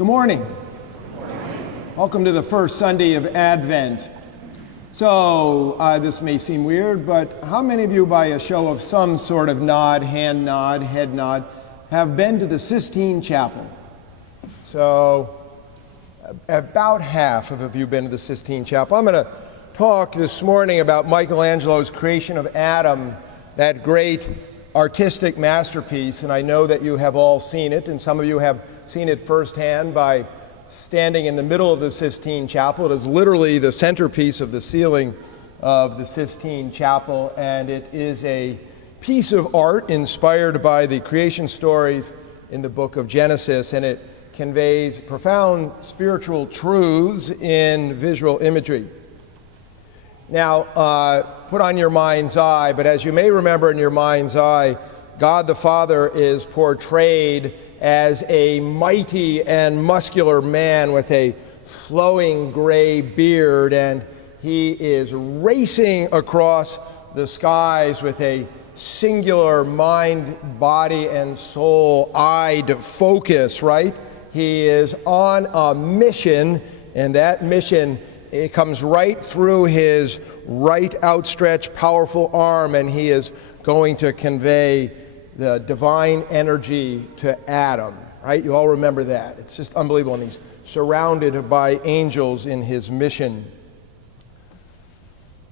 Good morning. Welcome to the first Sunday of Advent. So, this may seem weird, but how many of you, by a show of some sort of nod, hand nod, head nod, have been to the Sistine Chapel? So, about half of you have been to the Sistine Chapel. I'm going to talk this morning about Michelangelo's creation of Adam, that great artistic masterpiece, and I know that you have all seen it, and some of you have seen it firsthand by standing in the middle of the Sistine Chapel. It is literally the centerpiece of the ceiling of the Sistine Chapel, and it is a piece of art inspired by the creation stories in the book of Genesis, and it conveys profound spiritual truths in visual imagery. Now, put on your mind's eye, but as you may remember in your mind's eye, God the Father is portrayed as a mighty and muscular man with a flowing gray beard, and he is racing across the skies with a singular mind, body, and soul-eyed focus, right? He is on a mission, and that mission, it comes right through his right outstretched powerful arm, and he is going to convey the divine energy to Adam, right? You all remember that. It's just unbelievable, and he's surrounded by angels in his mission.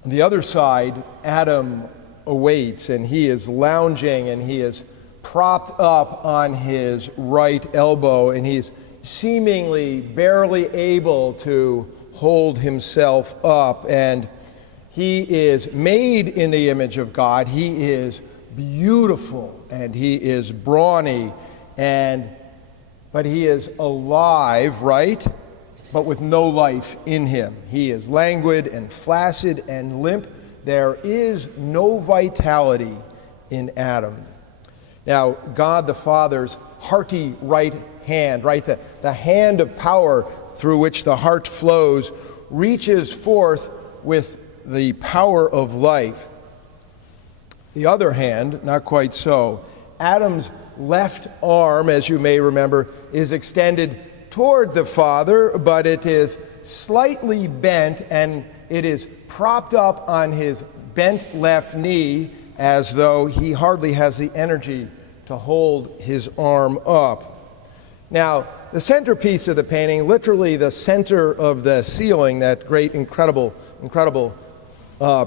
On the other side, Adam awaits, and he is lounging, and he is propped up on his right elbow, and he's seemingly barely able to hold himself up, and he is made in the image of God. He is beautiful, and he is brawny, but he is alive, right? But with no life in him. He is languid and flaccid and limp. There is no vitality in Adam. Now, God the Father's hearty right hand, right, the hand of power through which the heart flows, reaches forth with the power of life. The other hand, not quite so. Adam's left arm, as you may remember, is extended toward the Father, but it is slightly bent, and it is propped up on his bent left knee as though he hardly has the energy to hold his arm up. Now, the centerpiece of the painting, literally the center of the ceiling, that great, incredible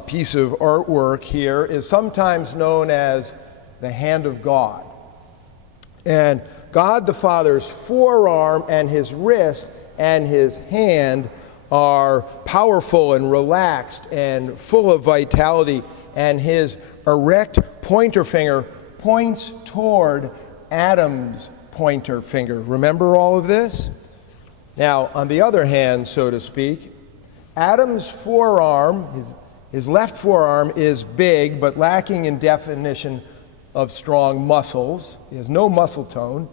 piece of artwork here, is sometimes known as the hand of God. And God the Father's forearm and his wrist and his hand are powerful and relaxed and full of vitality, and his erect pointer finger points toward Adam's pointer finger. Remember all of this? Now, on the other hand, so to speak, Adam's forearm, his left forearm, is big but lacking in definition of strong muscles. He has no muscle tone,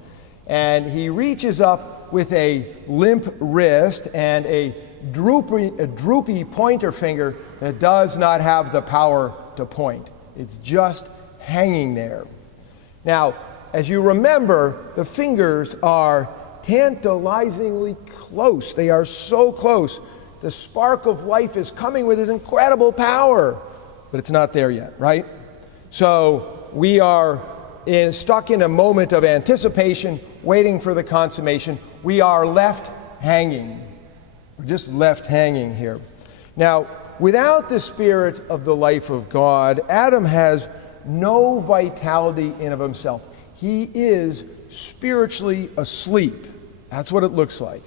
and he reaches up with a limp wrist and a droopy pointer finger that does not have the power to point. It's just hanging there. Now, as you remember, the fingers are tantalizingly close. They are so close. The spark of life is coming with this incredible power, but it's not there yet, right? So we are stuck in a moment of anticipation, waiting for the consummation. We are left hanging. We're just left hanging here. Now, without the spirit of the life of God, Adam has no vitality in of himself. He is spiritually asleep. That's what it looks like.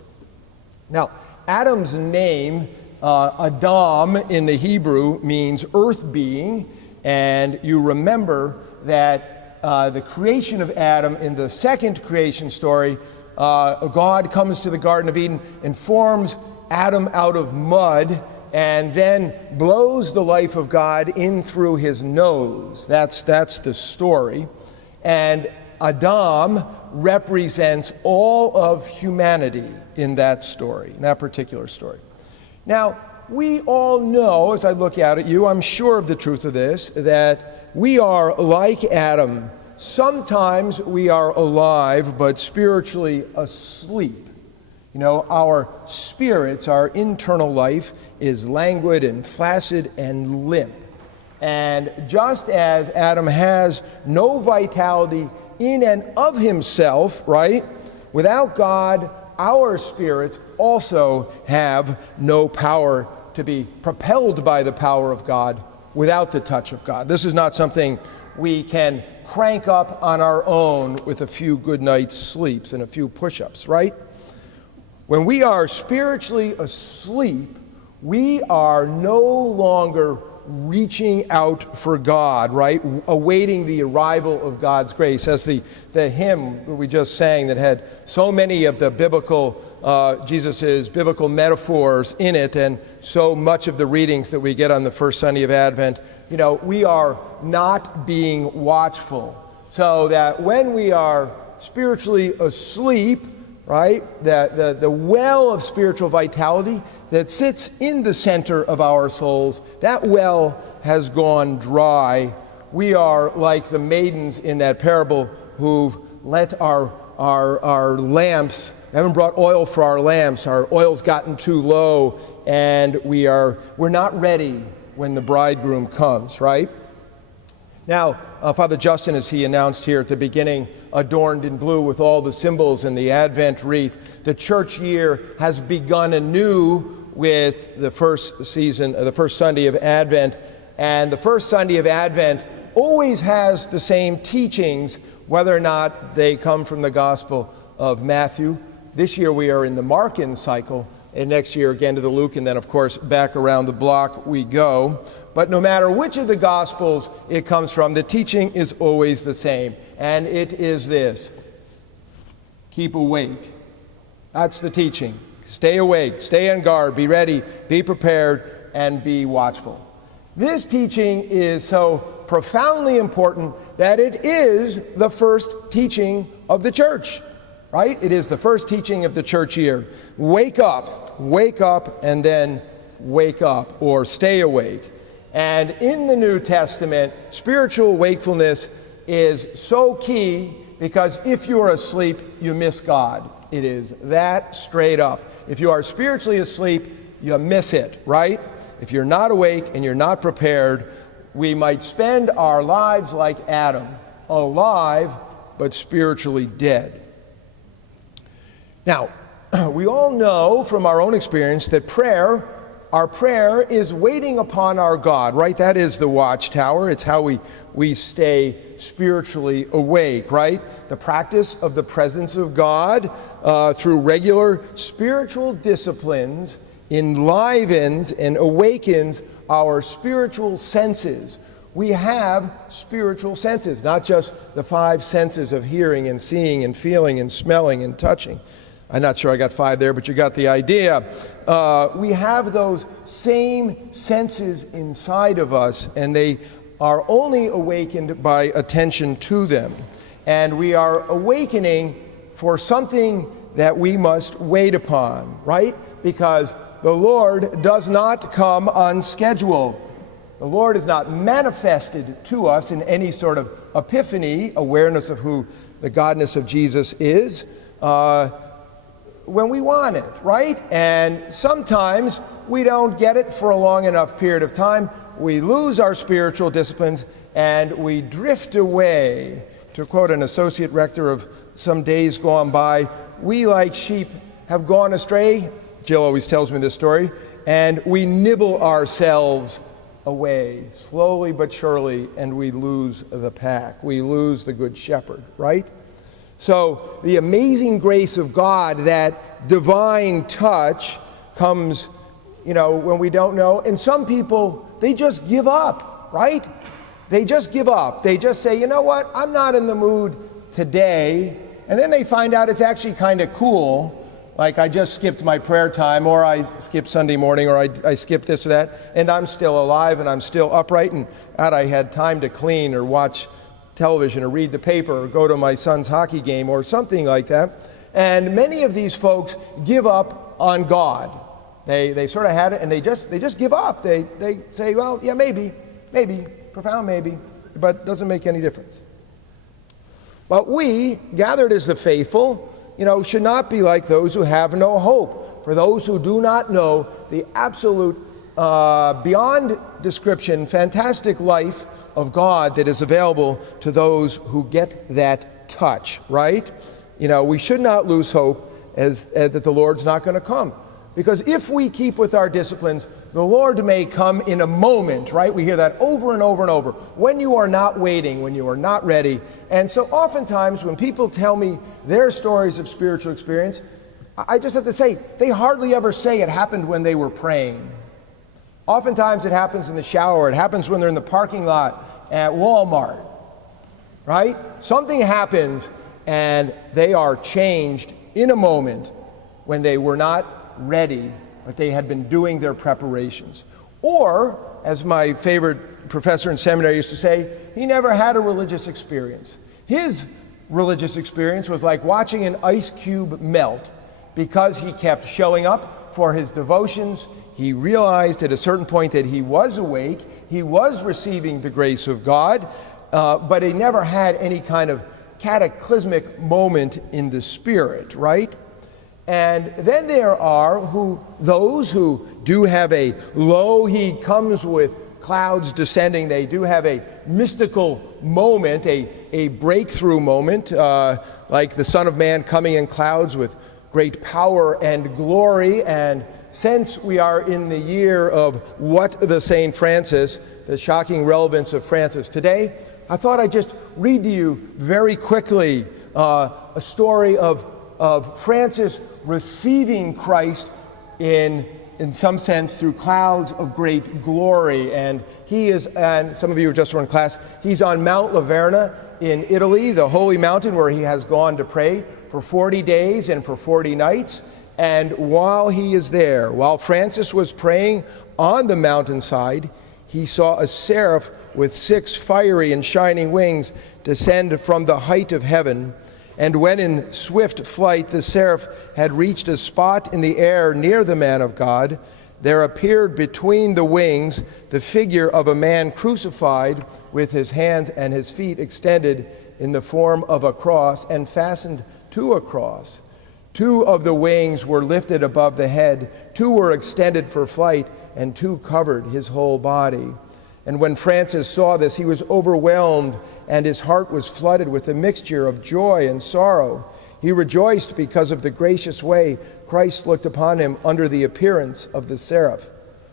Now, Adam's name, Adam in the Hebrew, means earth being, and you remember that the creation of Adam in the second creation story, God comes to the Garden of Eden and forms Adam out of mud and then blows the life of God in through his nose. That's the story. And Adam represents all of humanity in that story, in that particular story. Now, we all know, as I look out at you, I'm sure of the truth of this, that we are like Adam. Sometimes we are alive, but spiritually asleep. You know, our spirits, our internal life is languid and flaccid and limp. And just as Adam has no vitality in and of himself, right? Without God, our spirits also have no power to be propelled by the power of God without the touch of God. This is not something we can crank up on our own with a few good night's sleeps and a few push-ups, right? When we are spiritually asleep, we are no longer reaching out for God, right? Awaiting the arrival of God's grace. As the hymn we just sang that had so many of the biblical, Jesus's biblical metaphors in it, and so much of the readings that we get on the first Sunday of Advent, you know, we are not being watchful. So that when we are spiritually asleep, right, the well of spiritual vitality that sits in the center of our souls, that well has gone dry. We are like the maidens in that parable who've let our lamps, haven't brought oil for our lamps, our oil's gotten too low, and we're not ready when the bridegroom comes, right? Now, Father Justin, as he announced here at the beginning, adorned in blue with all the symbols in the Advent wreath, the church year has begun anew with the first Sunday of Advent. And the first Sunday of Advent always has the same teachings, whether or not they come from the Gospel of Matthew. This year we are in the Markan cycle, and next year again to the Luke, and then of course back around the block we go. But no matter which of the Gospels it comes from, the teaching is always the same, and it is this: keep awake. That's the teaching. Stay awake, stay on guard, be ready, be prepared, and be watchful. This teaching is so profoundly important that it is the first teaching of the church, right? It is the first teaching of the church year. Wake up, and then wake up, or stay awake. And in the New Testament, spiritual wakefulness is so key, because if you are asleep, you miss God. It is that straight up. If you are spiritually asleep, you miss it, right? If you're not awake and you're not prepared, we might spend our lives like Adam, alive but spiritually dead. Now, we all know from our own experience that our prayer is waiting upon our God, right? That is the watchtower. It's how we stay spiritually awake, right? The practice of the presence of God through regular spiritual disciplines enlivens and awakens our spiritual senses. We have spiritual senses, not just the five senses of hearing and seeing and feeling and smelling and touching. I'm not sure I got five there, but you got the idea. We have those same senses inside of us, and they are only awakened by attention to them. And we are awakening for something that we must wait upon, right? Because the Lord does not come on schedule. The Lord is not manifested to us in any sort of epiphany, awareness of who the godness of Jesus is, when we want it, right? And sometimes we don't get it for a long enough period of time. We lose our spiritual disciplines and we drift away. To quote an associate rector of some days gone by, we like sheep have gone astray. Jill always tells me this story. And we nibble ourselves away, slowly but surely, and we lose the pack. We lose the good shepherd, right? So the amazing grace of God, that divine touch, comes, when we don't know. And some people, they just give up, right? They just give up. They just say, you know what, I'm not in the mood today. And then they find out it's actually kind of cool. Like, I just skipped my prayer time, or I skipped Sunday morning, or I skipped this or that, and I'm still alive and I'm still upright, and I had time to clean or watch television or read the paper or go to my son's hockey game or something like that. And many of these folks give up on God. They sort of had it, and they just give up. They say, well, yeah, maybe, profound maybe, but it doesn't make any difference. But we, gathered as the faithful, should not be like those who have no hope. For those who do not know the absolute, beyond description, fantastic life of God that is available to those who get that touch, right? We should not lose hope that the Lord's not going to come. Because if we keep with our disciplines, the Lord may come in a moment, right? We hear that over and over and over. When you are not waiting, when you are not ready. And so oftentimes when people tell me their stories of spiritual experience, I just have to say, they hardly ever say it happened when they were praying. Oftentimes it happens in the shower. It happens when they're in the parking lot at Walmart, right? Something happens and they are changed in a moment when they were not ready, but they had been doing their preparations. Or, as my favorite professor in seminary used to say, he never had a religious experience. His religious experience was like watching an ice cube melt. Because he kept showing up for his devotions, he realized at a certain point that he was awake, he was receiving the grace of God, but he never had any kind of cataclysmic moment in the spirit, right? And then there are those who do have a he comes with clouds descending. They do have a mystical moment, a breakthrough moment, like the Son of Man coming in clouds with great power and glory. And since we are in the year of What the St. Francis, the shocking relevance of Francis today, I thought I'd just read to you very quickly a story of Francis receiving Christ in some sense through clouds of great glory. And he is, and some of you just were in class, he's on Mount Laverna in Italy, the holy mountain where he has gone to pray for 40 days and for 40 nights. And while he is there, while Francis was praying on the mountainside, he saw a seraph with 6 fiery and shining wings descend from the height of heaven. And when in swift flight the seraph had reached a spot in the air near the man of God, there appeared between the wings the figure of a man crucified with his hands and his feet extended in the form of a cross and fastened to a cross. 2 of the wings were lifted above the head, 2 were extended for flight, and 2 covered his whole body. And when Francis saw this, he was overwhelmed, and his heart was flooded with a mixture of joy and sorrow. He rejoiced because of the gracious way Christ looked upon him under the appearance of the seraph.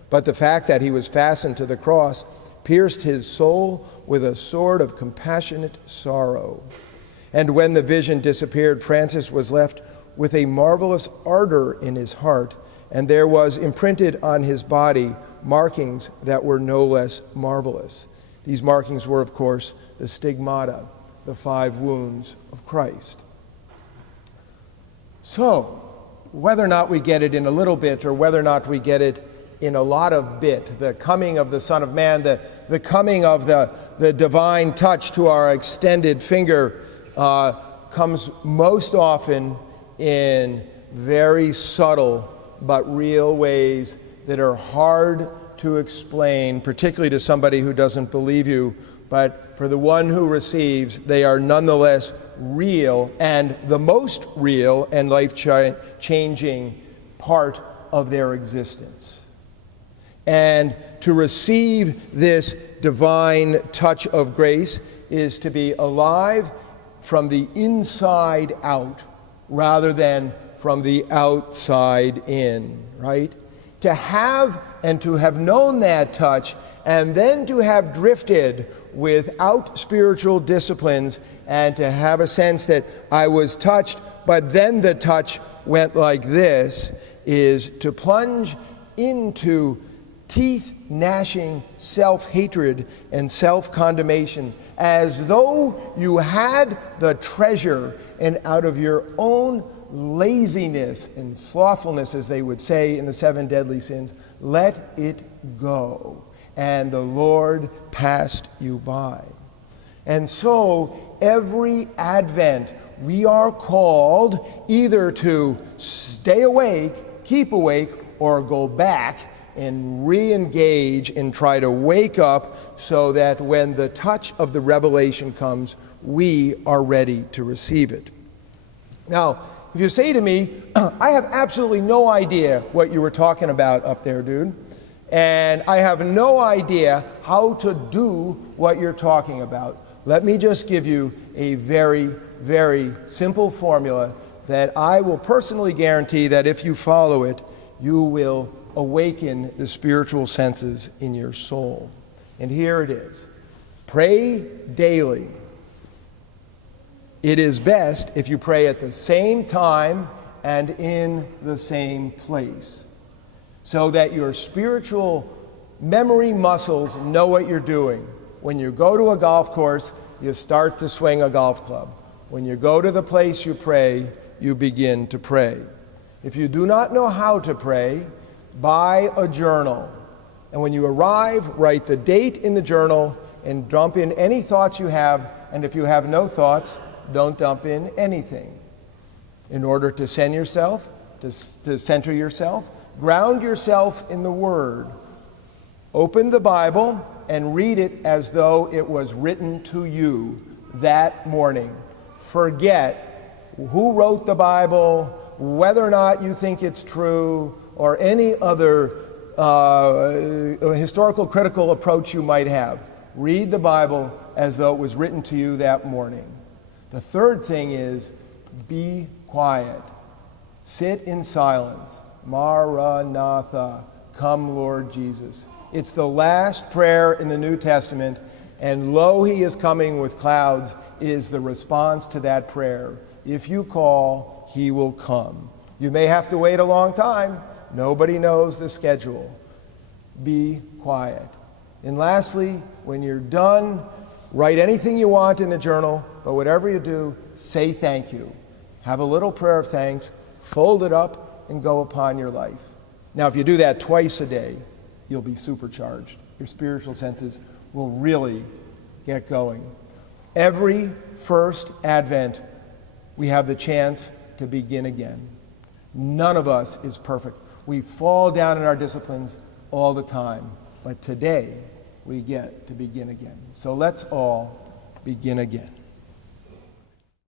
But the fact that he was fastened to the cross pierced his soul with a sword of compassionate sorrow. And when the vision disappeared, Francis was left with a marvelous ardor in his heart, and there was imprinted on his body markings that were no less marvelous. These markings were, of course, the stigmata, the 5 wounds of Christ. So, whether or not we get it in a little bit or whether or not we get it in a lot of bit, the coming of the Son of Man, the coming of the divine touch to our extended finger comes most often in very subtle but real ways that are hard to explain, particularly to somebody who doesn't believe you. But for the one who receives, they are nonetheless real, and the most real and life-changing part of their existence. And to receive this divine touch of grace is to be alive from the inside out rather than from the outside in, right? To have and to have known that touch and then to have drifted without spiritual disciplines and to have a sense that I was touched, but then the touch went like this, is to plunge into teeth-gnashing self-hatred and self-condemnation as though you had the treasure and out of your own laziness and slothfulness, as they would say in the 7 deadly sins, let it go. And the Lord passed you by. And so every Advent, we are called either to stay awake, keep awake, or go back and re-engage and try to wake up so that when the touch of the revelation comes, we are ready to receive it. Now, If you say to me, I have absolutely no idea what you were talking about up there, dude, and I have no idea how to do what you're talking about, let me just give you a very, very simple formula that I will personally guarantee that if you follow it, you will awaken the spiritual senses in your soul. And here it is. Pray daily. It is best if you pray at the same time and in the same place, so that your spiritual memory muscles know what you're doing. When you go to a golf course, you start to swing a golf club. When you go to the place you pray, you begin to pray. If you do not know how to pray, buy a journal. And when you arrive, write the date in the journal and dump in any thoughts you have. And if you have no thoughts, don't dump in anything. In order to send yourself, to center yourself, ground yourself in the Word. Open the Bible and read it as though it was written to you that morning. Forget who wrote the Bible, whether or not you think it's true, or any other historical critical approach you might have. Read the Bible as though it was written to you that morning. The third thing is, be quiet. Sit in silence. Maranatha, come Lord Jesus. It's the last prayer in the New Testament, and lo, he is coming with clouds is the response to that prayer. If you call, he will come. You may have to wait a long time. Nobody knows the schedule. Be quiet. And lastly, when you're done, write anything you want in the journal, but whatever you do, say thank you. Have a little prayer of thanks, fold it up, and go upon your life. Now, if you do that twice a day, you'll be supercharged. Your spiritual senses will really get going. Every first Advent, we have the chance to begin again. None of us is perfect. We fall down in our disciplines all the time. But today, we get to begin again. So let's all begin again.